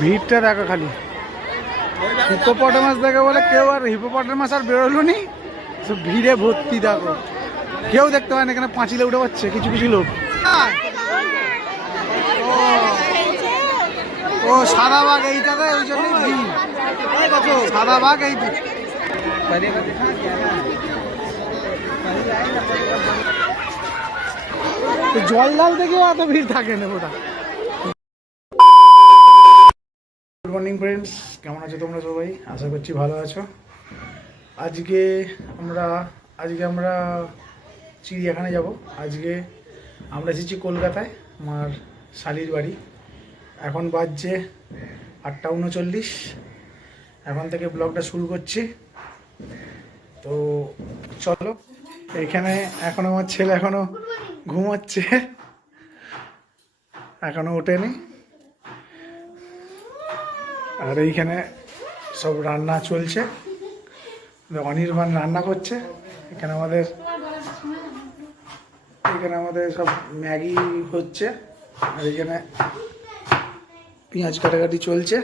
ভিড়টা দেখো খালি। হিপোপটেমাস দেখে বলে কেউ আর হিপোপটেমাস আর বেরোলো নি, সব ভিড়ে ভর্তি। দেখো কেউ দেখতে পায় না, এখানে পাঁচিলে উঠে পাচ্ছে কিছু কিছু লোক। ও সাদা বাঘ এইটাতে, ওই জন্যই ভিড়। সাদা বাঘ এই জললাল থেকেও এত ভিড় থাকে না ওটা। গুড মর্নিং ফ্রেন্ডস, কেমন আছো তোমরা সবাই? আশা করছি ভালো আছো। আজকে আমরা চিড়িয়াখানায় যাব। আজকে আমরা এসেছি কলকাতায়, আমার শালির বাড়ি। এখন বাজছে 8:39। এখন থেকে ব্লগটা শুরু করছি। তো চলো, এখানে এখন আমার ছেলে এখনো ঘুমাচ্ছে, এখনো ওঠেনি। আর এইখানে সব রান্না চলছে, অনির্বাণ রান্না করছে। এখানে আমাদের সব ম্যাগি হচ্ছে, আর এখানে পেঁয়াজ কাটাকাটি চলছে।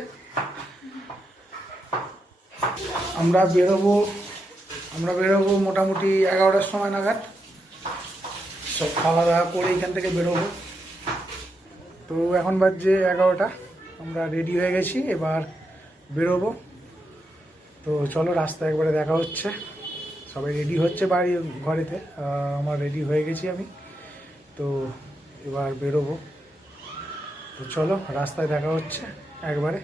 আমরা বেরোবো মোটামুটি 11টার সময় নাগাদ। সব খাওয়া দাওয়া করে এখান থেকে বেরোবো। তো এখন বাজছে 11টা, আমরা রেডি হয়ে গেছি, এবার বেরোবো। তো চলো, রাস্তায় একবারে দেখা হচ্ছে। সবাই রেডি হচ্ছে ঘরেতে, আমার রেডি হয়ে গেছি আমি। তো এবার বেরোবো। তো চলো, রাস্তায় দেখা হচ্ছে একবারে।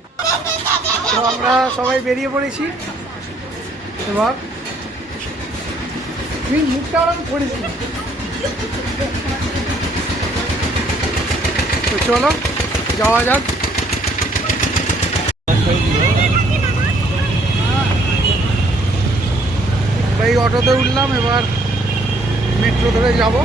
তো আমরা সবাই বেরিয়ে পড়েছি। এবার তুই মুখটা ওরকম করেছি। তো চলো যাওয়া যাক। এই অটোতে উঠলাম, এবার মেট্রো ধরে যাব।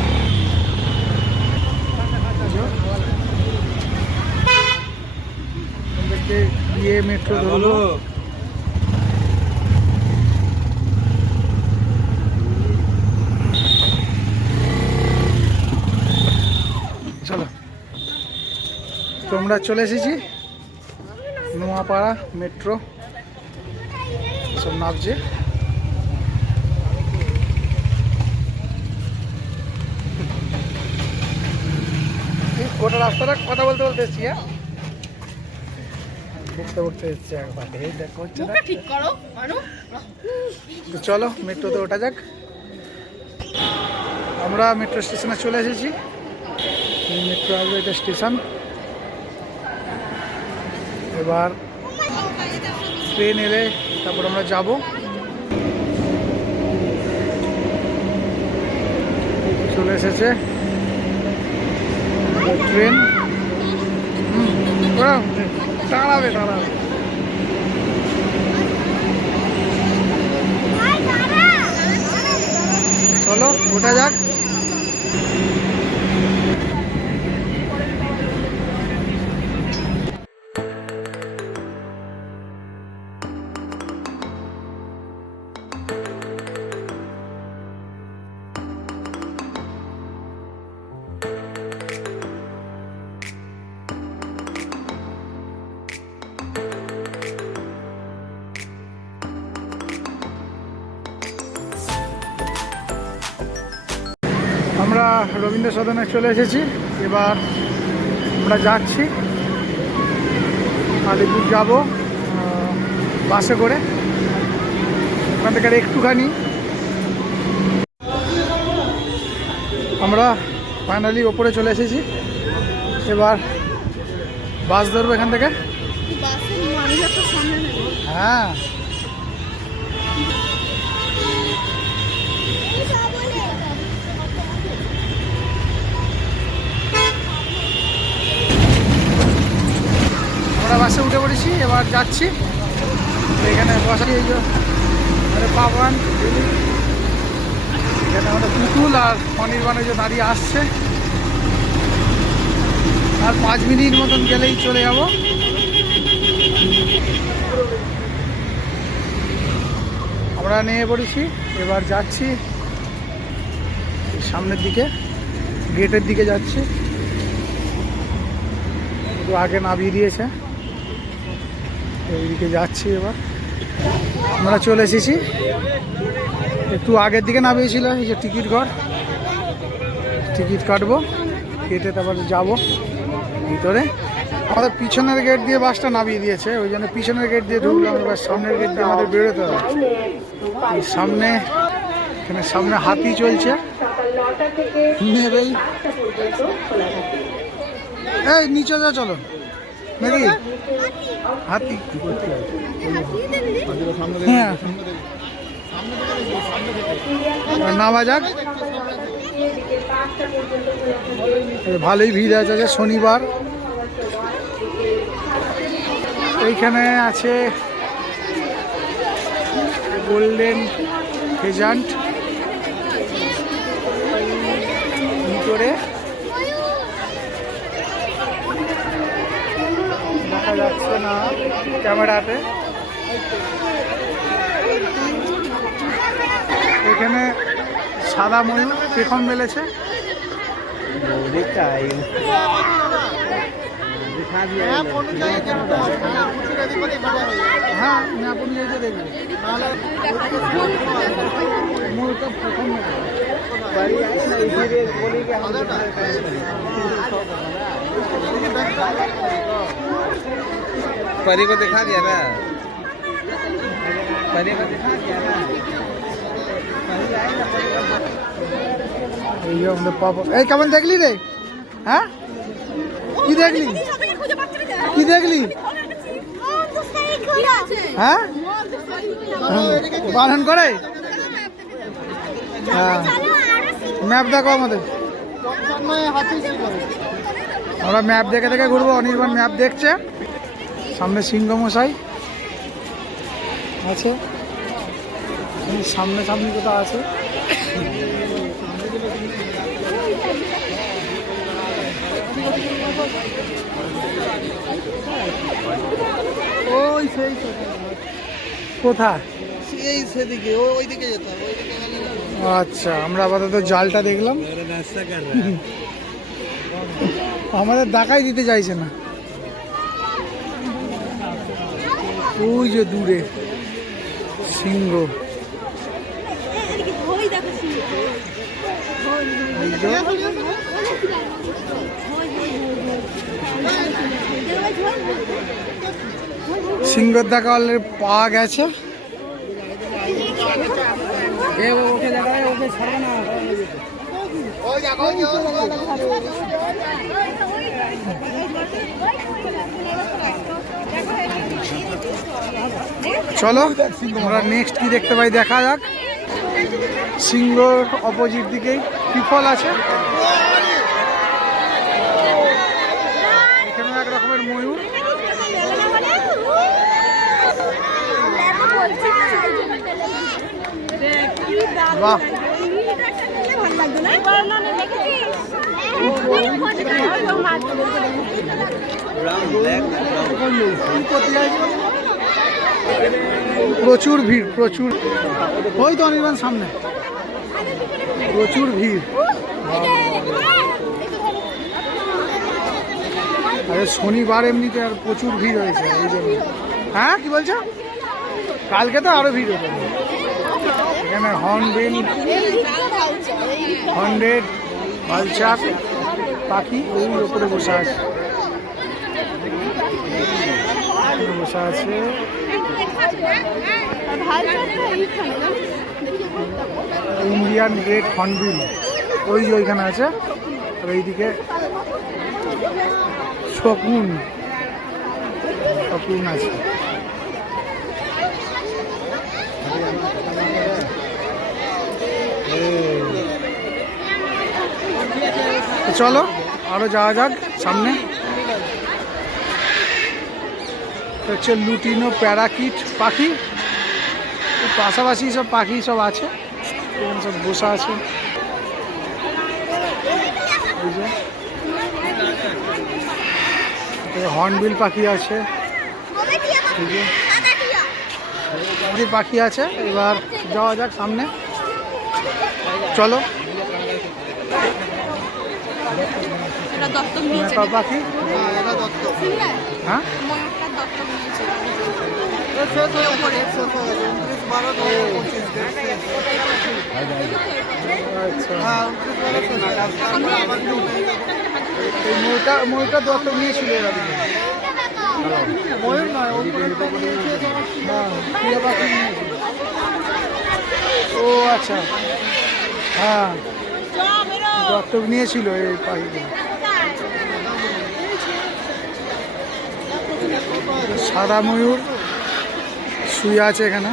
গিয়ে মেট্রো ধরবো। চলো, তোমরা চলে এসেছি নোয়াপাড়া মেট্রো, সব নামছে। গোটা রাস্তাটা কথা বলতে এসেছি। হ্যাঁ, বলতে এসেছি একবার। দেখো হচ্ছে না। তো চলো মেট্রোতে ওঠা যাক। আমরা মেট্রো স্টেশনে চলে এসেছি। মেট্রো আসবে, এটা স্টেশন। এবার ট্রেন এলে তারপর আমরা যাব। চলে এসেছে ট্রেন। দাঁড়াবে চলো ওঠা যাক। আমরা রবীন্দ্র সদনে চলে এসেছি। এবার আমরা যাচ্ছি আলিপুর, যাব বাসে করে। ওখান থেকে একটুখানি আমরা ফাইনালি ওপরে চলে এসেছি। এবার বাস ধরবো এখান থেকে। হ্যাঁ, আমরা বাসে উঠে পড়েছি, এবার যাচ্ছি। এখানে বসে এই যে পাবন, এখানে আমাদের পুতুল আর অনির্বাণ যে দাঁড়িয়ে আসছে। আর 5 মিনিট মতন গেলেই চলে যাব। আমরা নেমে পড়েছি, এবার যাচ্ছি সামনের দিকে, গেটের দিকে যাচ্ছি। একটু আগে নামিয়ে দিয়েছে। এইদিকে যাচ্ছি এবার। আমরা চলে এসেছি, একটু আগের দিকে নামিয়েছিল এই যে টিকিট ঘর। টিকিট কাটবো, কেটে তারপরে যাবো ভিতরে। আমাদের পিছনের গেট দিয়ে বাসটা নামিয়ে দিয়েছে, ওই জন্য পিছনের গেট দিয়ে ঢুকলাম। এবার সামনের গেট দিয়ে আমাদের বেরোতে হবে। সামনে এখানে সামনে হাতি চলছে, নেবেই। এই নিচে যা, চলো নাকি হাতি। হ্যাঁ নামা যাক। ভালোই ভিড় আছে, শনিবার। এইখানে আছে গোল্ডেন ফেজান্ট ভিতরে, দেখা যাচ্ছে না ক্যামেরাতে। এখানে সাদা ময়ূর পেখম মেলেছে। হ্যাঁ আপনি যেতে দেখবেন ময়ূরটা প্রথম परी को दिखा दिया ना, परी को दिखा दिया ना। এই যে আমাদের পাপা। এই কেমন দেখলি রে? হ্যাঁ কি দেখলি? কি দেখলি? হ্যাঁ বারণ করে। হ্যাঁ ম্যাপ দেখো আমাদের। আমরা ম্যাপ দেখে দেখে ঘুরবো। অনির্বাণ ম্যাপ দেখছে। সামনে সিংহ মশাই আছে, সামনে সামনে কোথাও আছে। ওই সেই কোথায়? এই সেদিকে, ওইদিকে যেতে হবে, ওইদিকে গেলে। আচ্ছা আমরা আপাতত জালটা দেখলাম। আমাদের দেখাই দিতে চাইছে না। ওই যে দূরে সিংহ। সিংহর দেখা অলরেডি পাওয়া গেছে। চলো আমরা নেক্সট কি দেখতে পাই দেখা যাক। সিংহ অপোজিট দিকেই পিপল আছে, এখানে এক রকমের ময়ূর। বাহ প্রচুর ভিড়, প্রচুর। ওই তো অনির্বাণ সামনে, প্রচুর ভিড়। আরে শনিবার এমনিতে আর প্রচুর ভিড় হয়েছে এই জন্য। হ্যাঁ কি বলছো? কালকে তো আরো ভিড় হতো। এখানে হর্নবিল, হর্নবিল, ভালচাক পাখি ওই উপরে বসে আছে, বসে আছে। ইন্ডিয়ান গ্রেট হর্নবিল ওই যে ওইখানে আছে। আর এইদিকে শকুন, শকুন আছে। চলো আরো যাওয়া যাক সামনে। হচ্ছে লুটিনো প্যারাকিট পাখি, পাশাপাশি সব পাখি সব আছে, সব বসা আছে। হর্নবিল পাখি আছে, পাখি আছে। এবার যাওয়া যাক সামনে, চলো। পাখি, হ্যাঁ শেষ হয়ে উপরে 29/12/2025 আচ্ছা হ্যাঁ 29/12 এই ময়ূরটা দত্তক নিয়েছিল এরা দুজন। ময়ূর নয় উপরেরটা নিয়েছে হ্যাঁ টিয়া পাখি নিয়েছিল। ও আচ্ছা হ্যাঁ দত্তক নিয়েছিল এই পাখিগুলো। সাদা ময়ূর শুয়ে আছে এখানে।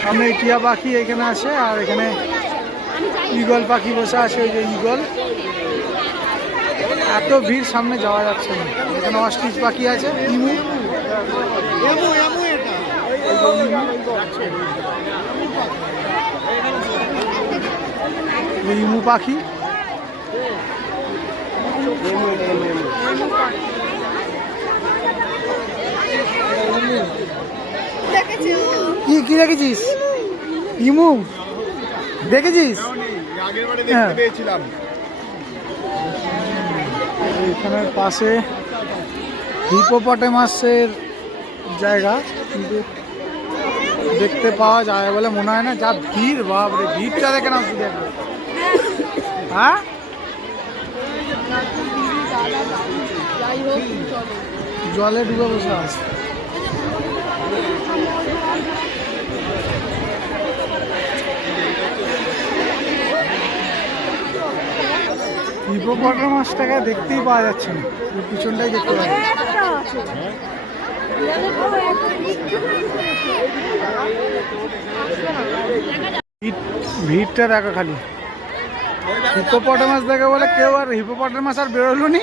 সামনে এই টিয়া পাখি এখানে আছে, আর এখানে ঈগল পাখি বসে আছে, ওই যে ঈগল। এত ভিড় সামনে যাওয়া যাচ্ছে না। এখানে অস্ট্রিচ পাখি আছে, ইমু ইমু পাখি। কি কি দেখেছিস? ইমু দেখেছিস? হ্যাঁ। এখানের পাশে হিপোপটেমাসের জায়গা, কিন্তু দেখতে পাওয়া যায় বলে মনে হয় না। যা ভিড়, বাপরে ভিড়টা দেখে না শুধু একবার। হ্যাঁ জলে ডুবে বসে আছে। হিপোপটেমাসটাকে দেখতেই পাওয়া যাচ্ছে না, পিছনটাই দেখতে পাওয়া যাচ্ছে। ভিড়টা দেখো খালি। হিপোপটেমাস দেখে বলে কেউ আর হিপোপটেমাস আর বেরোলো নি,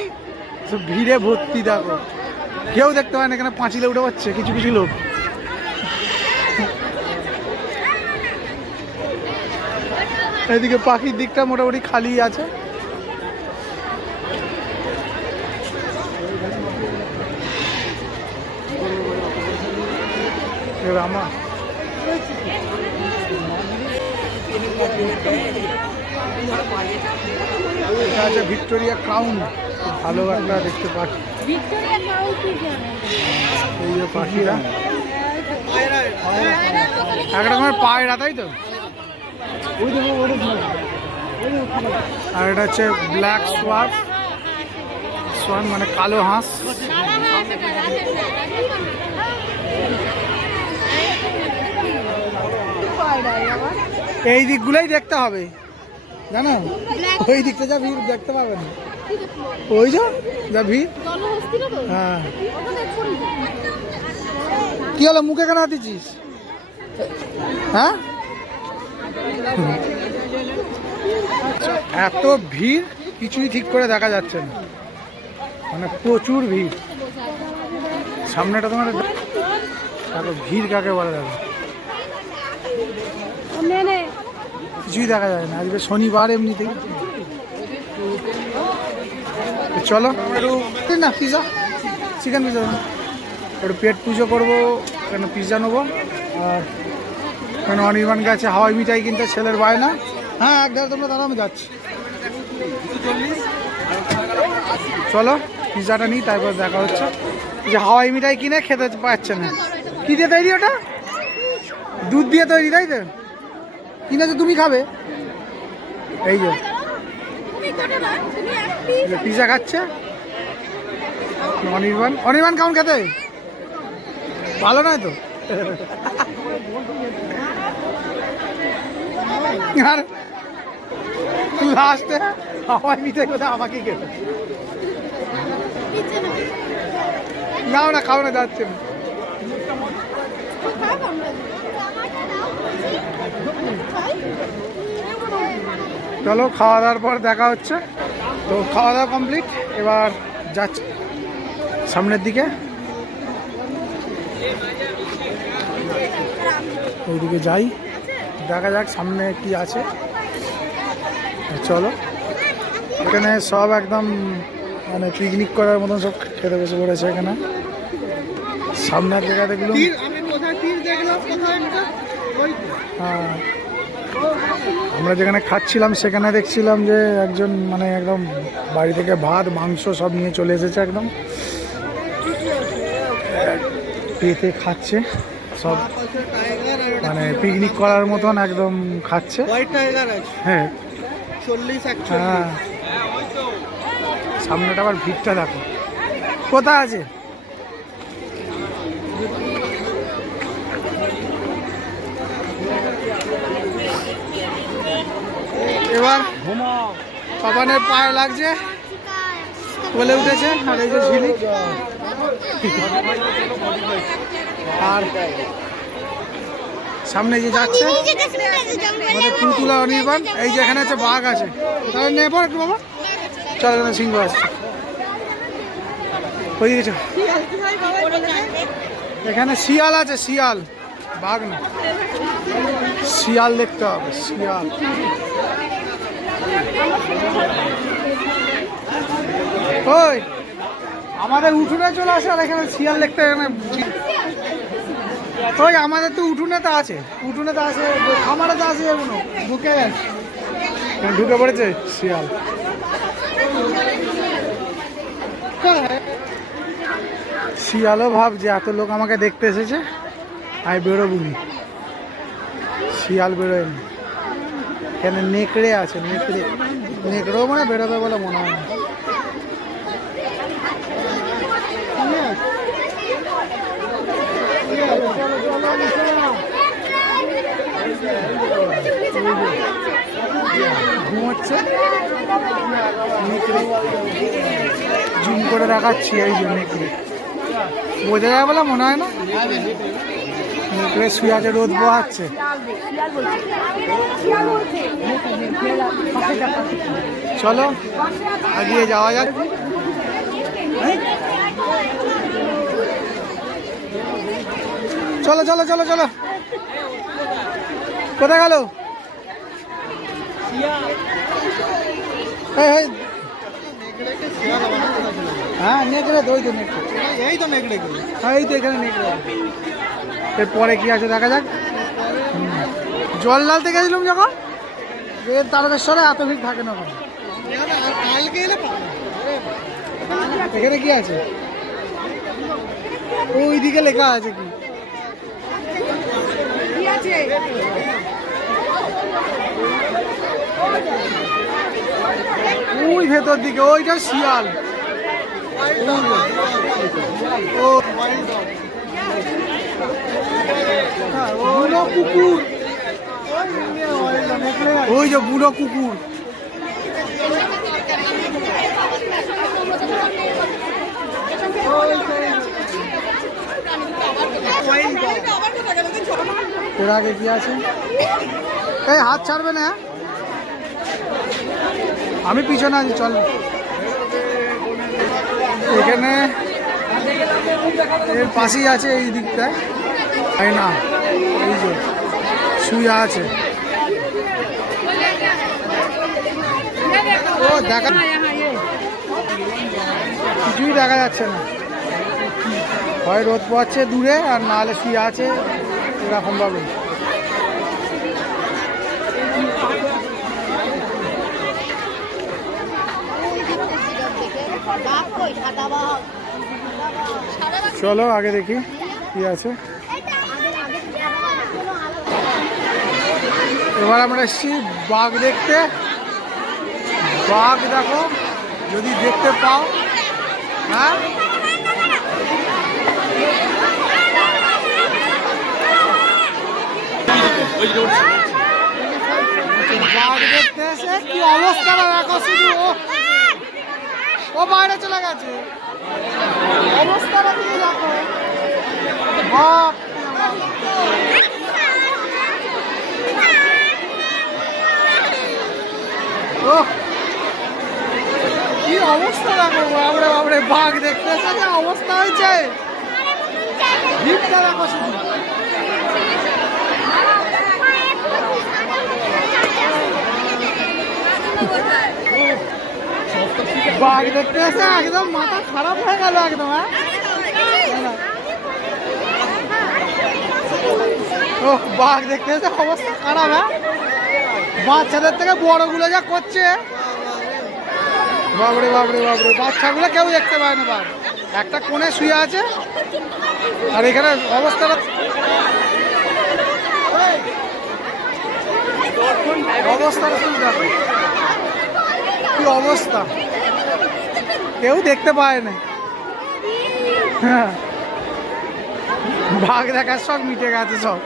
সব ভিড়ে ভর্তি। দেখো কেউ দেখতে পায় না, এখানে পাঁচিলে উঠে পাচ্ছে কিছু কিছু লোক। এদিকে পাখির দিকটা মোটামুটি খালি আছে। রামা এটা আছে ভিক্টোরিয়া ক্রাউন, খুব ভালো একটা দেখতে পাখি। এই যে পাখিরা এক রকমের পায়রা, তাই তো? আর এটা হচ্ছে ব্ল্যাক সোয়ান, মানে কালো হাঁস। এই দিকগুলোই দেখতে হবে, জানো? ওই দিকটা যা ভিড় দেখতে পাবে না, ওই যা ভিড়। হ্যাঁ কি হলো, মুখে কেন দিচ্ছিস? হ্যাঁ এত ভিড়, কিছুই ঠিক করে দেখা যাচ্ছে না, মানে প্রচুর ভিড়। সামনেটা তোমার এত ভিড় কাকে বলে? দেখো কিছুই দেখা যায় না। আজকে শনিবার এমনিতেই। চলো একটু না পিজা, চিকেন পিজা একটু পেট পুজো করবো, কেন পিজা নেবো। আর কেন অনির্বাণ গেছে হাওয়াই মিঠাই কিনতে, ছেলের বায়না। হ্যাঁ একদম, তোমরা দাঁড়া, আমি যাচ্ছি। চলো পিজাটা নিই, তারপর দেখা হচ্ছে। যে হাওয়াই মিঠাই কিনে খেতে পাচ্ছে না। কী দিয়ে তৈরি ওটা? দুধ দিয়ে তৈরি, তাই তো? কিনেছো তুমি, খাবে? এই যে পিজা খাচ্ছে অনির্বাণ কেমন খেতে? ভালো নয় তো? আর লাস্টে হাওয়াই মিঠাই কোথায় আমাকে খেতে। নাও না, খাও না, যাচ্ছে না। চলো খাওয়া দাওয়ার পর দেখা হচ্ছে। তো খাওয়া দাওয়া কমপ্লিট, এবার যাচ্ছি সামনের দিকে। ওইদিকে যাই, দেখা যাক সামনে কি আছে। চলো, এখানে সব একদম মানে পিকনিক করার মতন সব খেতে বসে পড়েছে এখানে। সামনের জায়গা দেখলাম, হ্যাঁ আমরা যেখানে খাচ্ছিলাম সেখানে দেখছিলাম যে একজন মানে একদম বাড়ি থেকে ভাত মাংস সব নিয়ে চলে এসেছে, একদম পেতে খাচ্ছে সব, মানে পিকনিক করার মতন একদম খাচ্ছে। হোয়াইট টাইগার আছে হ্যাঁ 40-41। হ্যাঁ, সামনেটা আবার ভিড়টা দেখো কোথায় আছে। এবার পাপানের পায়ে লাগছে, বলে উঠেছে, আর এই যে ঝিলিক আর সামনে যে যাচ্ছে মানে তুলতুলা অনির্বাণ। এই যে এখানে আছে বাঘ আছে, তাহলে নেবো একটু বাবা, চল এখানে সিংহ আসছে, হয়ে গেছে। এখানে শিয়াল আছে, শিয়াল, বাঘ না, শিয়াল দেখতে হবে, শিয়াল। ওই আমাদের উঠোনে চলে আসে, আর এখানে শিয়াল দেখতে, এখানে ওই আমাদের তো উঠোনেতে আছে, উঠোনেতে আছে, খামারেতে আছে, এগুলো ঢুকে গেছে, ঢুকে পড়েছে শিয়াল। শিয়ালও ভাবছে এত লোক আমাকে দেখতে এসেছে, আমি বেরোবুনি, শিয়াল বেরোয় না। এখানে নেকড়ে আছে, নেকড়ে, নেকড়েও মানে বেরোবে বলে মনে হয় না। ঘুমোচ্ছে, নেকড়ে জুম করে দেখাচ্ছি, এই যে নেকড়ে, বোঝা যায় বলে মনে হয় না। নেকড়ে শুয়ে আছে, রোদ পোহাচ্ছে। চলো এগিয়ে যাওয়া যাক। চলো চলো চলো চলো, কোথায় গেল? হ্যাঁ নেকড়ে তো, ওই তো নেকড়ে, এই তো নেকড়ে, হ্যাঁ এই তো এখানে নেকড়ে। এরপরে কি আছে দেখা যাক। জল ঢালতে গেছিলাম যখন, তারকেশ্বরে এত ভিড় থাকে না ওখানে। কালকে এলে এখানে কি আছে? ওই দিকে লেখা আছে কি? ওই ভেতর দিকে, ওইটা শিয়াল। ও বুড়ো কুকুর, ওই যে বুড়ো কুকুর। এর আগে কি আছে? এই হাত ছাড়বে না, আমি পিছনে আছি, চল। এখানে এর পাশেই আছে, এই দিকটায়, তাই না, এই যে শুয়ে আছে। ও দেখা, কিছুই দেখা যাচ্ছে না, হয় রোদ পোয়াচ্ছে দূরে, আর না হলে শুয়ে আছে এরকম ভাবে। চলো আগে দেখি কি আছে। এবার আমরা এসেছি বাঘ দেখতে। বাঘ দেখো যদি দেখতে পাও। হ্যাঁ বাঘ দেখতে এসে কি অবস্থা দেখো শুধু, ও বাইরে চলে গেছে, অবস্থাটা দিয়ে দেখো। বাঘ কি অবস্থা দেখো, বাবরে বাবরে, বাঘ দেখতে এসে যে অবস্থা হয়েছে, ভিড়টা দেখো শুধু। বাঘ দেখতে এসে একদম মাথা খারাপ হয়ে গেল একদম। ও বাঘ দেখতে এসে অবস্থা খারাপ। হ্যাঁ বাচ্চাদের থেকে বড়গুলো যা করছে, বাবরে বাবরে বাবরে, বাচ্চাগুলো কেউ দেখতে পায় না। বাপ একটা কোণে শুয়ে আছে, আর এখানে অবস্থাটা অবস্থাটা শুধু দেখো কি অবস্থা, কেউ দেখতে পায় না। হ্যাঁ, বাঘ দেখার সব মিটে গেছে সব।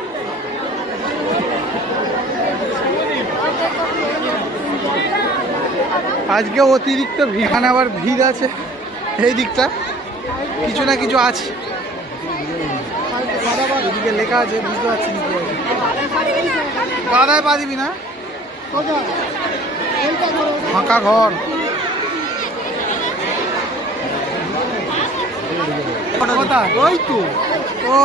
আজকে অতিরিক্ত ভিড়, এখানে আবার ভিড় আছে এই দিকটা, কিছু না কিছু আছে। এদিকে লেখা আছে, বুঝতে পারছি না কি আছে। গাদায় পা দিবি না, ফাঁকা ঘর। ওই তো ও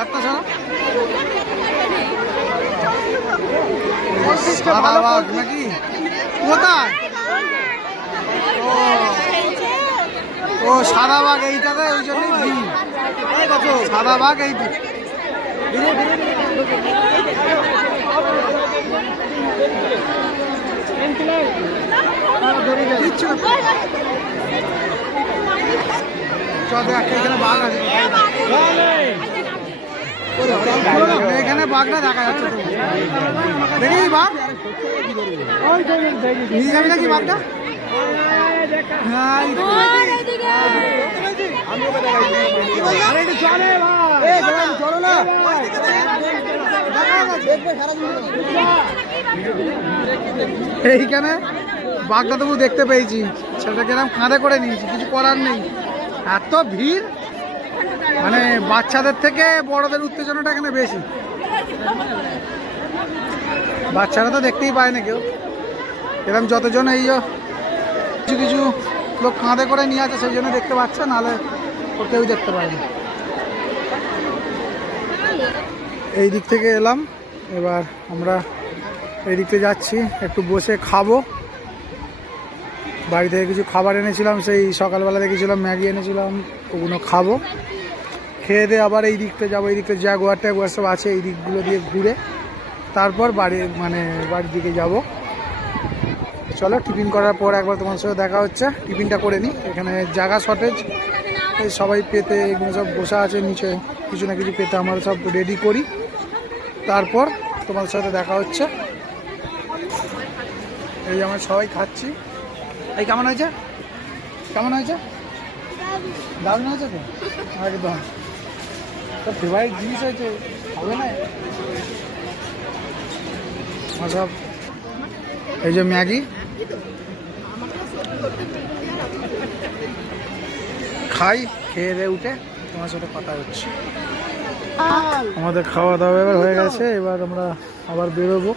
আচ্ছা সাদা বাঘ নাকি? কোথায়? ও সাদা বাঘ এইটাতে, ওই জন্যই ভিড়। সাদা বাঘ এই এখানে বাঘ আছে, এখানে বাঘটা দেখা যাচ্ছে তো, দেখি বাঘ নিয়ে যাবি নাকি বাঘটা? এইখানে বাঘটা তবু দেখতে পেয়েছি, সেটাকে এরকম কাঁধে করে নিয়েছি, কিছু করার নেই। এত ভিড়, মানে বাচ্চাদের থেকে বড়দের উত্তেজনাটা এখানে বেশি। বাচ্চারা তো দেখতেই পায় না কেউ, এরকম যতজন এই কিছু কিছু লোক কাঁধে করে নিয়ে আছে সেই জন্য দেখতে পাচ্ছে, নাহলে ও কেউ দেখতে পায় না। এই দিক থেকে এলাম, এবার আমরা এই দিক থেকে যাচ্ছি, একটু বসে খাবো। বাড়ি থেকে কিছু খাবার এনেছিলাম, সেই সকালবেলা দেখেছিলাম ম্যাগি এনেছিলাম, ওগুলো খাবো। খেয়ে দিয়ে আবার এই দিকটা যাবো, এই দিকটা জাগুয়ার টাগুয়ার সব আছে, এই দিকগুলো দিয়ে ঘুরে তারপর বাড়ির দিকে যাব। চলো, টিফিন করার পর একবার তোমার সাথে দেখা হচ্ছে। টিফিনটা করে নিই, এখানে জায়গা শর্টেজ, এই সবাই পেতে এগুলো সব বসা আছে নিচে, কিছু না কিছু পেতে আমরা সব রেডি করি, তারপর তোমার সাথে দেখা হচ্ছে। এই আমরা সবাই খাচ্ছি। এই কেমন হয়েছে? কেমন হয়েছে? দারুণ হয়েছে তো একদম, তোর ফেভারিট জিনিস হয়েছে, হবে না সব। এই যে ম্যাগি খাই, খেয়ে দিয়ে উঠে তোমার সাথে কথা হচ্ছে। আমাদের খাওয়া দাওয়া এবার হয়ে গেছে, এবার আমরা আবার বেরোবো।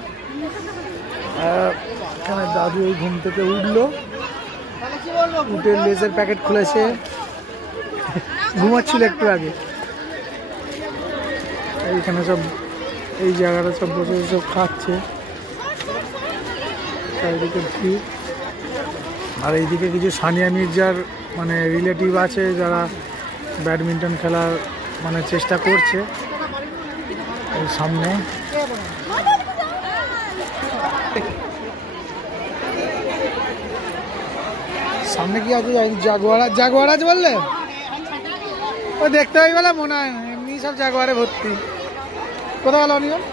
এখানে দাদু ওই ঘুম থেকে উঠলো, উঠে লেজের প্যাকেট খুলেছে, ঘুমাচ্ছিল একটু আগে। এইখানে সব এই জায়গাটা সব বসে সব খাচ্ছে, চারিদিকে ভিড়। আর এইদিকে কিছু সানিয়া মির্জার মানে রিলেটিভ আছে, যারা ব্যাডমিন্টন খেলার মানে চেষ্টা করছে। এই সামনে সামনে কি আছে? জাগুয়ার আছে বললে, ও দেখতে পাই বলে মনে হয়, এমনি সব জাগুয়ারে ভর্তি। কোথাও গেল অনিয়ম?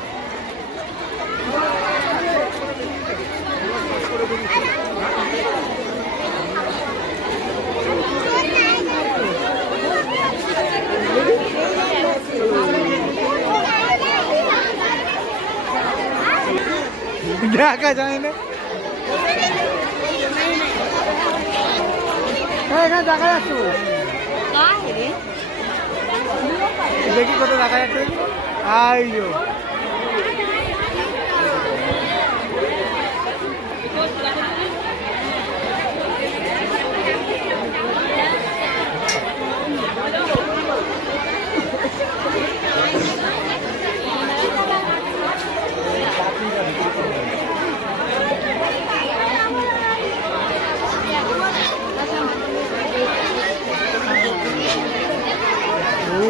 দেখা যায় না, এখানে দেখা যাচ্ছে, দেখি কোথায় দেখা যাচ্ছে। আইয়ো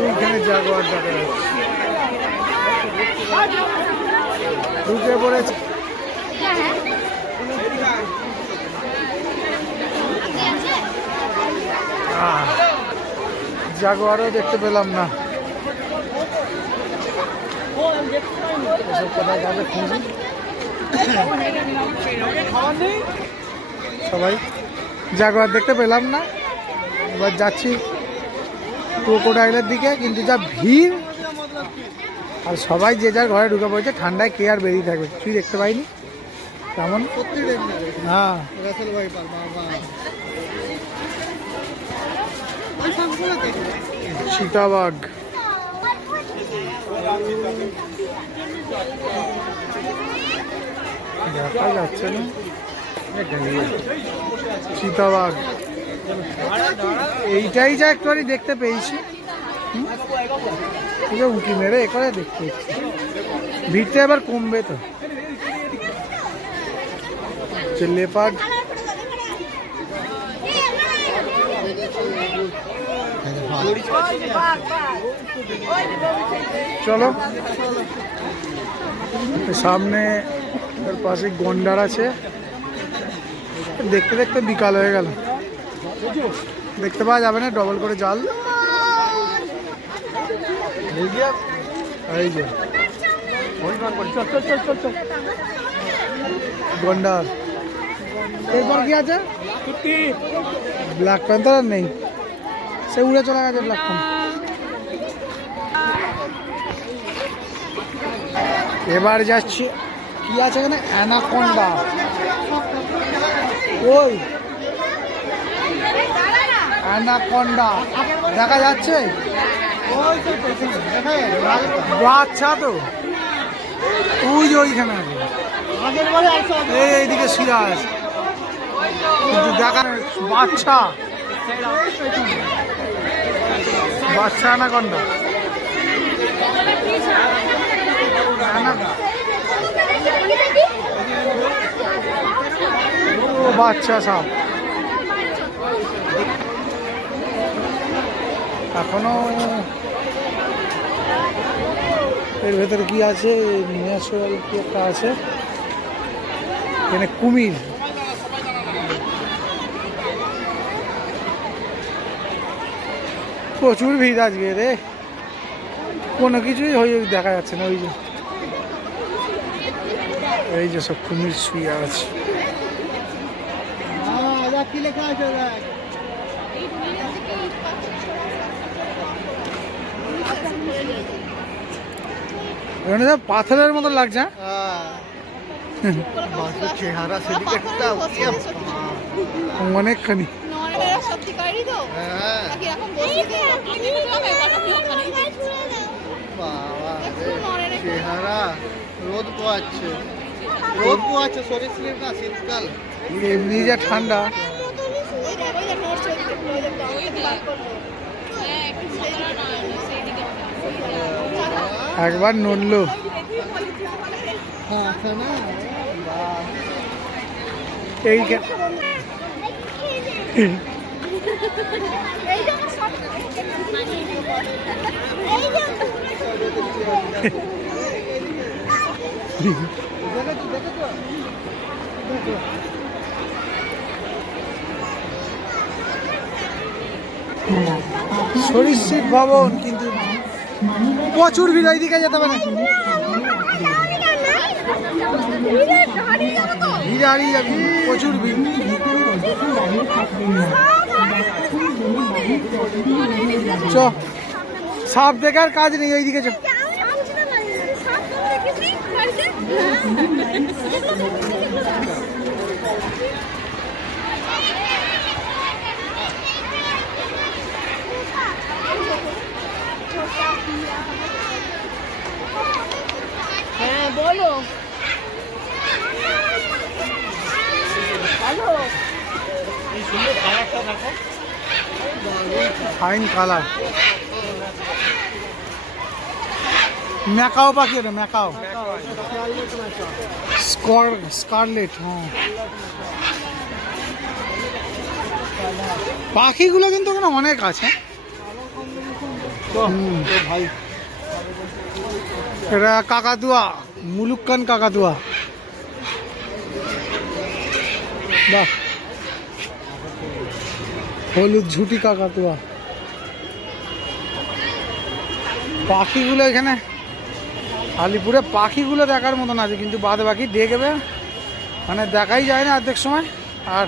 ওইখানে জাগুয়ার দেখা যাচ্ছে। ঢুকে পড়েছে। জাগুয়ারও দেখতে পেলাম না। এসব কোথায় যাবে খুঁজি। সবাই জাগুয়ার দেখতে পেলাম না। এবার যাচ্ছি ক্রোকোডাইলের দিকে, কিন্তু যা ভিড় আর সবাই যে যার ঘরে ঢুকে পড়েছে। ঠান্ডায় কে আর বেরিয়ে থাকবে, কিছুই দেখতে পাইনি তেমন। হ্যাঁ চিতাবাঘ দেখা যাচ্ছে না। চিতাবাঘ এইটাই যা একটুখানি দেখতে পেয়েছি। উঁকি মেরে এ করে দেখতে পাচ্ছি। ভিড়টা এবার কমবে তো। লেপার্ড চলো সামনে তার পাশে গন্ডার আছে। দেখতে দেখতে বিকাল হয়ে গেল, দেখতে পাওয়া যাবে না, ডবল করে জাল। এই যে গন্ডার। এরপর কি আছে? ব্ল্যাক প্যান্থার আর নেই, সে উড়ে চলে গেছে ব্ল্যাক প্যান্থার। এবার যাচ্ছি, কি আছে এখানে? অ্যানাকোন্ডা। ওই অ্যানাকোন্ডা দেখা যাচ্ছে। আচ্ছা, তো ওই যে ওইখানে আছে, এইদিকে সিরাজ, কিন্তু দেখা বাচ্চা বাচ্চা অ্যানাকোন্ডা। ও বাচ্চা সাপ এখনো। এর ভেতরে কি আছে? ন্যাচারাল কি একটা আছে এখানে, কুমির। প্রচুর ভিড় আজকে রে, কোনো কিছুই দেখা যাচ্ছে না। ওই যে এই যে সব কুমির শুয়ে আছে। পাথরের মতো লাগছে। অনেকখানি রোদ পোয়াচ্ছে, রোদ পোয়াচ্ছে, শরীর স্লিপ না, শীতকাল এমনি যা ঠান্ডা। একবার নড়লো। এই সরীসৃপ ভবন, কিন্তু প্রচুর ভিড়, দিকে যেতে পারে। ভিড় হারিয়ে যাবি, প্রচুর ভিড়। চ সাপ দেখার কাজ নেই, ওইদিকে চ। হ্যাঁ বলো। Fine colour. ম্যাকাও পাখি, এটা ম্যাকাও, স্কারলেট। হ্যাঁ, পাখিগুলো কিন্তু ওখানে অনেক আছে। ভাই এটা কাকাতুয়া, মুলুক্কান কাকাতুয়া। বাহ, হলুদ ঝুটি কাকাতুয়া। পাখিগুলো এখানে আলিপুরে পাখিগুলো দেখার মতন আছে, কিন্তু বাদ বাকি দেখবে মানে দেখাই যায় না অর্ধেক সময়। আর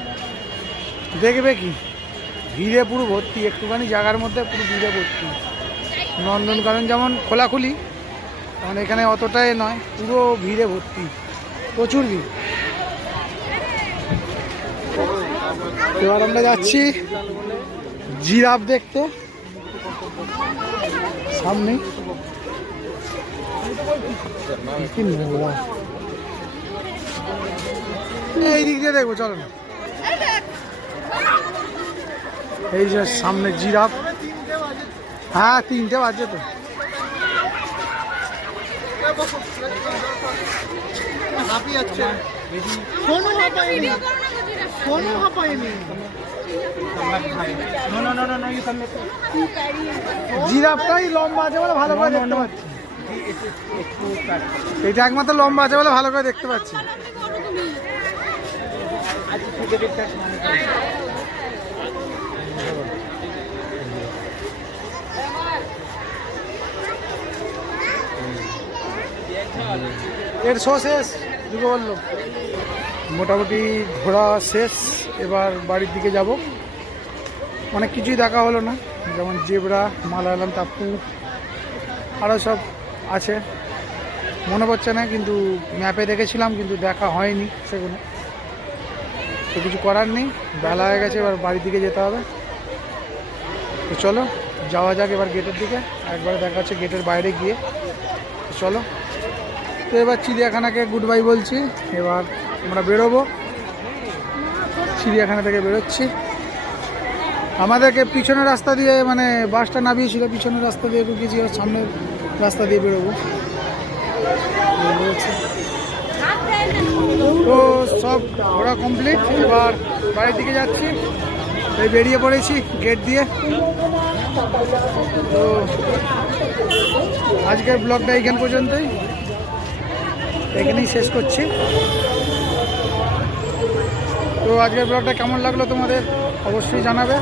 দেখবে কি ভিড়ে পুরো ভর্তি, একটুখানি জায়গার মধ্যে পুরো ভিড়ে ভর্তি। নন্দনকানন যেমন খোলাখুলি, কারণ এখানে অতটাই নয়, পুরো ভিড়ে ভর্তি, প্রচুর ভিড়। এবার আমরা যাচ্ছি জিরাফ দেখতে সামনে। কি নোংরা। এই দিক দিয়ে দেখবো, চলো না। এই যে সামনে জিরাফ। হ্যাঁ 3টে বাজে তো। জিরাফটাই লম্বা আছে বলে ভালো করে দেখতে পাচ্ছি। এটা একমাত্র লম্বা আছে বলে ভালো করে দেখতে পাচ্ছি। এর শো শেষ, দুটো বললো মোটামুটি ঘোরা শেষ। এবার বাড়ির দিকে যাব। অনেক কিছুই দেখা হলো না, যেমন জেবরা, মালায়ালাম টাপু, আরও সব আছে, মনে পড়ছে না, কিন্তু ম্যাপে দেখেছিলাম কিন্তু দেখা হয়নি সেগুলো। তো কিছু করার নেই, বেলা হয়ে গেছে, এবার বাড়ির দিকে যেতে হবে। তো চলো যাওয়া যাক এবার গেটের দিকে। একবারে দেখা হচ্ছে গেটের বাইরে গিয়ে। তো চলো, তো এবার চিড়িয়াখানাকে গুড বাই বলছি। এবার আমরা বেরোবো, চিড়িয়াখানা থেকে বেরোচ্ছি। আমাদেরকে পিছনের রাস্তা দিয়ে মানে বাসটা নামিয়েছিল, পিছনের রাস্তা দিয়ে ঢুকিয়েছি, এবার সামনের রাস্তা দিয়ে বেরোবো। তো সব ঘোরা কমপ্লিট, এবার বাড়ির দিকে যাচ্ছি। এই বেরিয়ে পড়েছি গেট দিয়ে। তো আজকের ব্লগটা এইখান পর্যন্তই, এখানেই শেষ করছি। তো আজকের ব্লগটা কেমন লাগলো তোমাদের অবশ্যই জানাবে।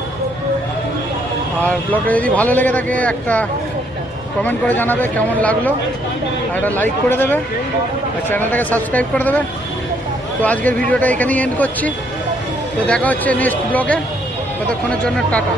আর ব্লগটা যদি ভালো লেগে থাকে একটা কমেন্ট করে জানাবে কেমন লাগলো, আর একটা লাইক করে দেবে, আর চ্যানেলটাকে সাবস্ক্রাইব করে দেবে। তো আজকের ভিডিওটা এখানেই এন্ড করছি। তো দেখা হচ্ছে নেক্সট ব্লগে, ততক্ষণের জন্য টাটা।